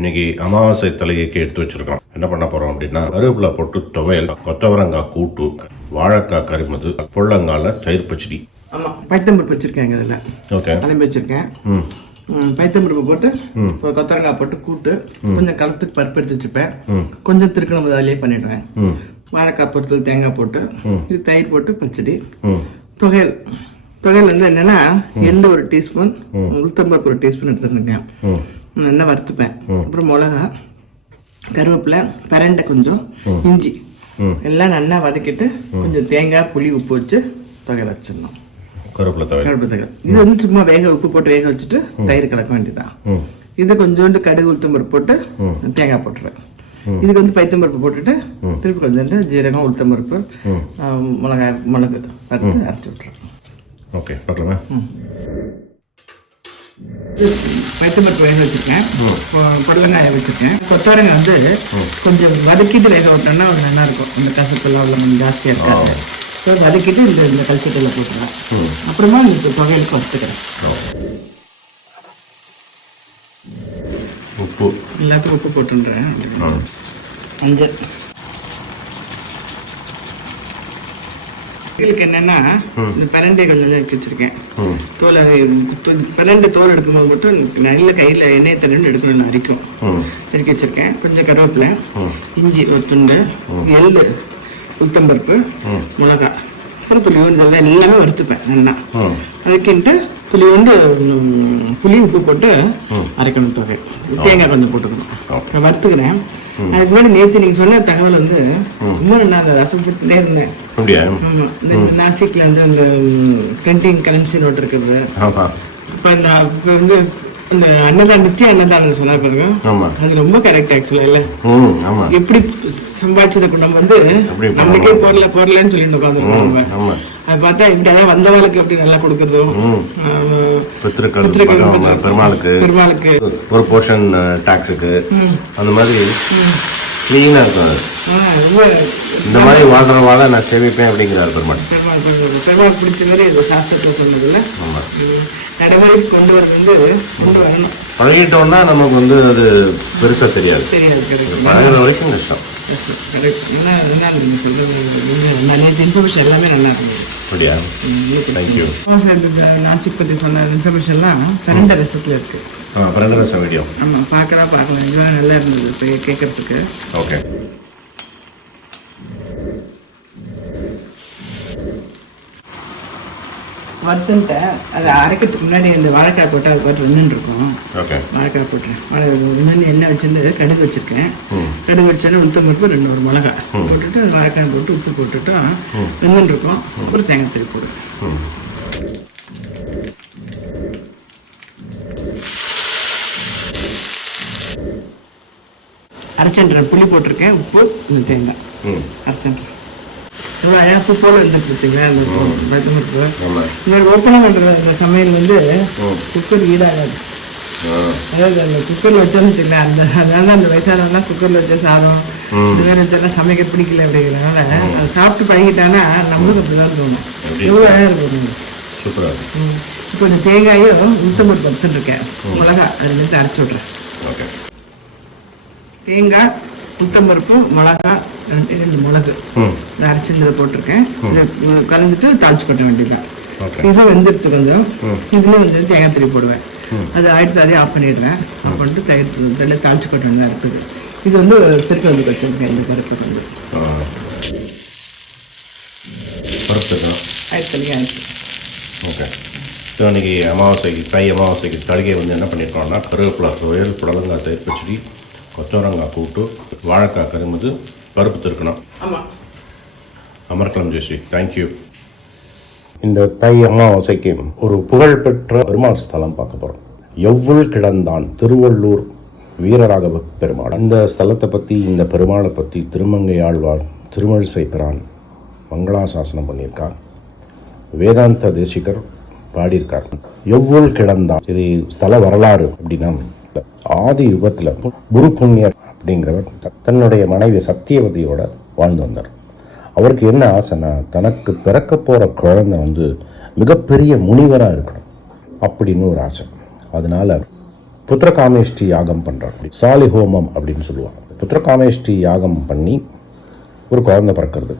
இன்னைக்கு அமாவாசை தலையைக்கு எடுத்து வச்சிருக்கோம். என்ன பண்ண போறோம் அப்படின்னா, கருவேப்பிலை போட்டு துவையல், கொத்தவரங்காய் கூட்டு, வாழைக்காய் கறிமது, பொள்ளங்கால தயிர் பச்சடி. ஆமா, பைத்தம்பருப்பு வச்சிருக்கேன். இதில் ஓகே அலம்பி வச்சிருக்கேன். பைத்தம்பருப்பு போட்டு கொத்தவரங்காய் போட்டு கூட்டு, கொஞ்சம் களத்துக்கு பருப்பு எடுத்து வச்சுப்பேன். கொஞ்சம் திருக்கணும் அதிலே பண்ணிடுவேன். வாழைக்காய் பொறுத்தது தேங்காய் போட்டு, இது தயிர் போட்டு பச்சடி. துவையல் வந்து என்னன்னா, எள்ளு 1 டீஸ்பூன், உளுத்தம்பருப்பு 1 டீஸ்பூன் எடுத்துருக்கேன். நல்லா வறுத்துப்பேன். அப்புறம் மிளகா, கருவேப்பிலை, பரண்டை, கொஞ்சம் இஞ்சி எல்லாம் நல்லா வதக்கிட்டு கொஞ்சம் தேங்காய், புளி, உப்பு வச்சு துவையல் வச்சிடணும். கருவேப்பிலை துவையல் இது வந்து சும்மா உப்பு போட்டு வேக வச்சுட்டு தயிர் கலக்க வேண்டியதான். இது கொஞ்சோண்டு கடுகு, உளுத்தம்பருப்பு போட்டு தேங்காய் போட்டுருவேன். இதுக்கு வந்து பைத்தம்பருப்பு போட்டுட்டு திருப்பி கொஞ்சோண்டு ஜீரகம், உளுத்தம்பருப்பு, மிளகு வறுத்து அரைச்சி விட்டுறேன். ஓகே, பார்க்கலாமா? பைத்தம்பருப்பு வேக வச்சுருக்கேன், பொடலங்காய வச்சுருக்கேன். கொத்தவரங்காய் வந்து கொஞ்சம் வதக்கிட்டு வேக விட்டோம்னா ஒரு நல்லா இருக்கும். இந்த கசப்பெல்லாம் உள்ள கொஞ்சம் ஜாஸ்தியாக இருக்காது. ஸோ வதக்கிட்டு இந்த கல்ச்சட்டில் போட்டுருவேன். அப்புறமா இந்த துவையலுக்கு வறுத்துக்கிறேன். உப்பு எல்லாத்துக்கும் உப்பு போட்டுன்றேன். மஞ்சள். இதுக்கு என்னன்னா, இந்த பரண்டை கொஞ்சம் வச்சிருக்கேன். தோலை பரண்டை தோல் எடுக்கும்போது மட்டும் நல்ல கையில் எண்ணெய் தண்ணி எடுக்கணும், அரிக்கும். நறுக்கி வச்சிருக்கேன். கொஞ்சம் கருவேப்பிலை, இஞ்சி 1 துண்டு, எள்ளு, உளுத்தம்பருப்பு, மிளகாய், அப்புறம் துளியோண்டு எல்லாமே வறுத்துப்பேன் நல்லா. அதுக்கிட்டு துளியோண்டு புளி, உப்பு போட்டு அரைக்கணும். தொகை தேங்காய் கொஞ்சம் போட்டுக்கணும். வறுத்துக்கிறேன். அதுக்கு முன்னாடி நேற்று நீங்க சொன்ன தகவல் வந்து ரொம்ப நல்லா ரசம் போட்டுட்டே இருந்தேன். ஆமா, இந்த நாசிக்ல வந்து அந்த பிரிண்டிங் கரன்சி நோட் இருக்குது. இப்ப வந்து இந்த நித்திய அன்னதானம் சொன்னா பாருங்க, அது ரொம்ப கரெக்ட் ஆக்சுவலா. இல்ல எப்படி சம்பாதிச்சத நம்ம வந்து நம்மளுக்கே போடலன்னு சொல்லிட்டு உட்காந்துருக்கோம். நம்ம அதை பார்த்தா இப்படிதான் வந்தவாளுக்கு எப்படி நல்லா கொடுக்கறதும், பெருமாளுக்கு ஒரு போர்ஷன் டாக்ஸுக்கு அந்த மாதிரி கிளீனா இருக்கும். இந்த மாதிரி வாழ்றவாழ நான் சேமிப்பேன் அப்படிங்கிறார் பெருமாள். பிடிச்ச மாதிரி இது சாஸ்திரத்துல சொன்னதுல நடைமுறைக்கு கொண்டு வரணும். பழகிட்டோம்னா நமக்கு வந்து அது பெருசா தெரியாது. பழகிற வரைக்கும் கஷ்டம். இன்ஃபர்மேஷன் எல்லாமே நல்லா இருந்தது. அப்படியா? தேங்க்யூ. நாசிக் பத்தி சொன்ன இன்ஃபர்மேஷன்லாம் பரண்டை ரசத்துல இருக்கு. பரண்டை ரசம் வீடியோ ஆமா, பார்க்கலாம். இதெல்லாம் நல்லா இருந்தது கேட்கறதுக்கு. ஓகே. வறுத்துட்டேன். அதை அரைக்கிறதுக்கு முன்னாடி இந்த வாழைக்காய் போட்டு அது பாட்டு வெந்துன்னு இருக்கும். வாழைக்காய் போட்டுறேன். எண்ணெய் வச்சிருந்து கடுகு வச்சிருக்கேன். கடுகு வச்சோன்னா உளுத்தம்பருப்பு 2 மிளகாய் போட்டுட்டு அந்த வாழைக்காய் போட்டு உப்பு போட்டுட்டு வெந்துன்னு இருக்கும். அப்புறம் தேங்காய் திருப்பி போடுவேன். அரைச்சன்ற புளி போட்டிருக்கேன், உப்பு, தேங்காய் அரைச்சன்றேன். உப்பு போல இருந்துருக்குங்களா அந்த பைத்தம்பருப்பு. இன்னொரு ஓப்பனிங் பண்ற அந்த சமையல் வந்து குக்கர் ஈடாகாது. அதாவது அந்த குக்கர்ல வச்சோன்னு தெரியல, அதனால அந்த வயசானவங்கலாம் குக்கர்ல வச்ச சாதம் இந்த மாதிரி வச்சா சமைக்க பிடிக்கல அப்படிங்கிறதுனால அதை சாப்பிட்டு பழகிட்டானா நம்மளுக்கு அப்படிதான் தோணும். எவ்வளோ அழகாக இருக்கும். இப்போ இந்த தேங்காயும் உளுத்தம்பருப்பு வச்சுருக்கேன், மிளகாய் அது வந்து அரைச்சி விட்றேன். தேங்காய், உளுத்தம்பருப்பு, மிளகாய், 2 மிளகு இந்த அரைச்சிருந்ததை போட்டிருக்கேன். இதை கலந்துட்டு தாளிச்சு கொட்ட வேண்டியதுதான். இது வெந்துடுத்து கொஞ்சம். இதுல வந்து தேங்காய் திருப்பி போடுவேன். அது ஆயிடுச்சு, அதே ஆஃப் பண்ணிடுவேன். ஆஃப் பண்ணிட்டு தயிர் தாளிச்சு கொட்ட வேண்டியதாக இருக்குது. இது வந்து திருப்பி வந்து வச்சிருக்கேன். இந்த பருப்பு வந்து ஆயிடுச்சு. ஓகே. ஸோ இன்னைக்கு அமாவாசைக்கு தலிகை வந்து என்ன பண்ணியிருக்கோம்னா, கருவேப்பிலை துவையல், புடலங்காய் தயிர் பச்சடி, கொத்தவரங்காய் கூட்டு, வாழைக்காய் கறிமது, பருப்பு திருக்கணும். அமர்கலம் ஜெயஸ்ரீ, தேங்க்யூ. இந்த தை அமாவாசைக்கு ஒரு புகழ்பெற்ற பெருமாள் ஸ்தலம் பார்க்க போகிறோம். எவ்வுள் கிடந்தான், திருவள்ளூர் வீரராகவ பெருமாள். அந்த ஸ்தலத்தை பற்றி, இந்த பெருமாளை பற்றி திருமங்கை ஆழ்வார் திருமழிசை பிரான் மங்களாசாசனம் பண்ணியிருக்கார். வேதாந்த தேசிகர் பாடியிருக்கார். எவ்வுள் கிடந்தான், இது ஸ்தல வரலாறு அப்படின்னா, ஆதி யுகத்தில் குரு புண்ணியர் அப்படிங்கிறவர் தன்னுடைய மனைவி சத்தியவதியோட வாழ்ந்து வந்தார். அவருக்கு என்ன ஆசைன்னா, தனக்கு பிறக்க போகிற குழந்தை வந்து மிகப்பெரிய முனிவராக இருக்கணும் அப்படின்னு ஒரு ஆசை. அதனால புத்திரகாமேஷ்டி யாகம் பண்றார். சாலி ஹோமம் அப்படின்னு சொல்லுவாங்க. புத்திரகாமேஷ்டி யாகம் பண்ணி ஒரு குழந்தை பிறக்கிறது.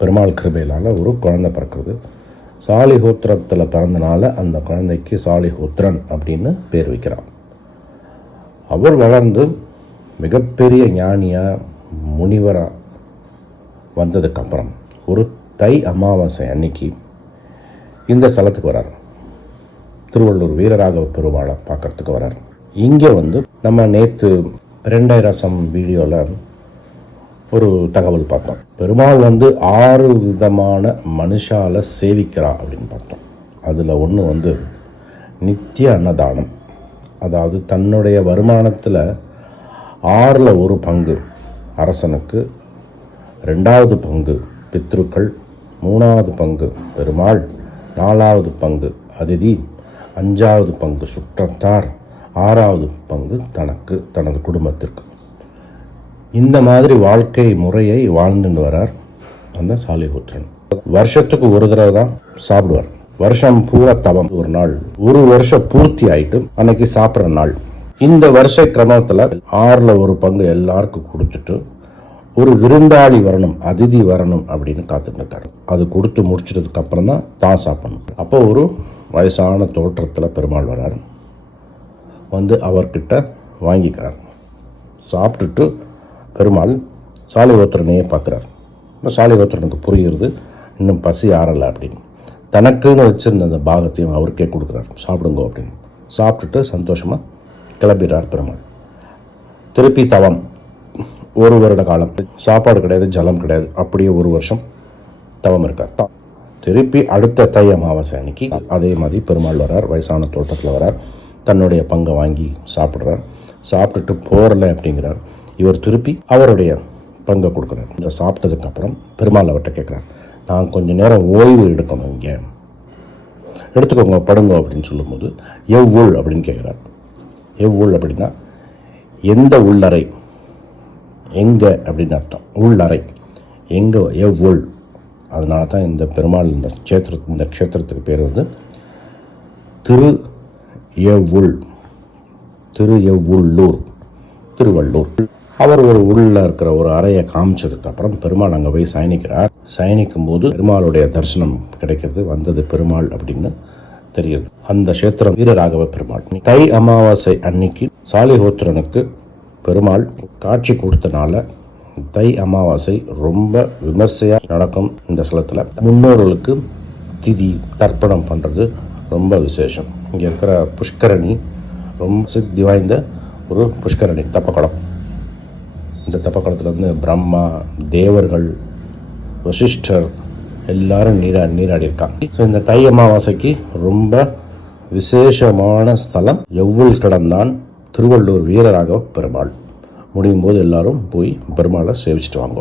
பெருமாள் கிருபையிலான ஒரு குழந்தை பிறக்கிறது. சாலிஹோத்திரத்தில் பிறந்தனால அந்த குழந்தைக்கு சாலிஹோத்திரன் அப்படின்னு பேர் வைக்கிறான். அவர் வளர்ந்து மிகப்பெரிய ஞானியாக முனிவராக வந்ததுக்கப்புறம் ஒரு தை அமாவாசை அன்னைக்கு இந்த ஸ்தலத்துக்கு வரார். திருவள்ளூர் வீரராகவ பெருமாளை பார்க்கறதுக்கு வரார். இங்கே நம்ம நேற்று பிரண்டை ரசம் வீடியோவில் ஒரு தகவல் பார்த்தோம். பெருமாள் 6 விதமான மனுஷால சேவிக்கிறா அப்படின்னு பார்த்தோம். அதில் ஒன்று நித்திய அன்னதானம். அதாவது தன்னுடைய வருமானத்தில் 6ல் 1 பங்கு அரசனுக்கு, 2வது பங்கு பித்ருக்கள், 3வது பங்கு பெருமாள், 4வது பங்கு அதிதி, 5வது பங்கு சுற்றத்தார், 6வது பங்கு தனது குடும்பத்திற்கு. இந்த மாதிரி வாழ்க்கை முறையை வாழ்ந்துட்டு வரார் அந்த சாலிஹோத்திரன். வருஷத்துக்கு ஒரு தடவை தான் சாப்பிடுவார். வருஷம் பூரா தவம். ஒரு நாள் ஒரு வருஷம் பூர்த்தி ஆயிட்டு அன்னைக்கு சாப்பிட்ற நாள். இந்த வருஷ கிரமத்தில் 6ல் 1 பங்கு எல்லாருக்கும் கொடுத்துட்டு ஒரு விருந்தாளி வரணும், அதிதி வரணும் அப்படின்னு காத்துட்டு இருக்காரு. அது கொடுத்து முடிச்சிட்டதுக்கு அப்புறம் தான் சாப்பிடணும். அப்போ ஒரு வயசான தோற்றத்தில் பெருமாள் வரார். அவர்கிட்ட வாங்கிக்கிறார். சாப்பிட்டுட்டு பெருமாள் சாலிஹோத்திரனையே பார்க்குறார். சாலிஹோத்திரனுக்கு புரியுறது இன்னும் பசி ஆறலை அப்படின்னு. தனக்குன்னு வச்சிருந்த அந்த பாகத்தையும் அவருக்கே கொடுக்குறார். சாப்பிடுங்க அப்படின்னு. சாப்பிட்டுட்டு சந்தோஷமாக கிளம்பிடுறார் பெருமாள். திருப்பி தவம் 1 வருட காலம். சாப்பாடு கிடையாது, ஜலம் கிடையாது. அப்படியே 1 வருஷம் தவம் இருக்கார். திருப்பி அடுத்த தை அமாவாசை அன்னைக்கு அதே மாதிரி பெருமாள் வரார். வயசான தோட்டத்தில் வரார். தன்னுடைய பங்கை வாங்கி சாப்பிட்றார். சாப்பிட்டுட்டு போறல அப்படிங்கிறார். இவர் திருப்பி அவருடைய பங்கை கொடுக்குறார். இந்த சாப்பிட்டதுக்கு அப்புறம் பெருமாள் அவர்கிட்ட கேட்குறார், நான் கொஞ்சம் நேரம் ஓய்வு எடுக்கணும், இங்கே எடுத்துக்கோங்க, படுங்க அப்படின்னு சொல்லும்போது எவ்வுள் அப்படின்னு கேட்குறார். எவ்வுள் அப்படின்னா எந்த உள்ளறை, எங்கே அப்படின்னு அர்த்தம். உள்ளறை எங்கே, எவ்வுள். அதனால தான் இந்த பெருமாள் இந்த க்ஷேத்திரத்துக்கு பேர் திரு எவ்வுள், திரு எவ்வுள்ளூர், திருவள்ளூர். அவர் ஒரு உள்ள இருக்கிற ஒரு அறையை காமிச்சதுக்கு அப்புறம் பெருமாள் அங்கே போய் சயனிக்கிறார். சயனிக்கும் போது பெருமாளுடைய தரிசனம் கிடைக்கிறது. வந்தது பெருமாள் அப்படின்னு தெரியுது. அந்த கஷேத்திரம் வீரராகவ பெருமாள். தை அமாவாசை அன்னைக்கு சாலிஹோத்திரனுக்கு பெருமாள் காட்சி கொடுத்தனால தை அமாவாசை ரொம்ப விமர்சையாக நடக்கும். இந்த ஸ்தலத்தில் முன்னோர்களுக்கு திதி தர்ப்பணம் பண்ணுறது ரொம்ப விசேஷம். இங்கே இருக்கிற புஷ்கரணி ரொம்ப சித்தி வாய்ந்த ஒரு புஷ்கரணி, தப்பக்குளம். இந்த தப்பக்குளத்தில் பிரம்மா, தேவர்கள், வசிஷ்டர் எல்லாரும் நீராடி இருக்காங்க. ஸோ இந்த தை அமாவாசைக்கு ரொம்ப விசேஷமான ஸ்தலம் எவ்வுள் கிடந்தான் திருவள்ளூர் வீரராகவ பெருமாள். முடியும் போது எல்லாரும் போய் பெருமாளை சேவிச்சுட்டு வாங்க.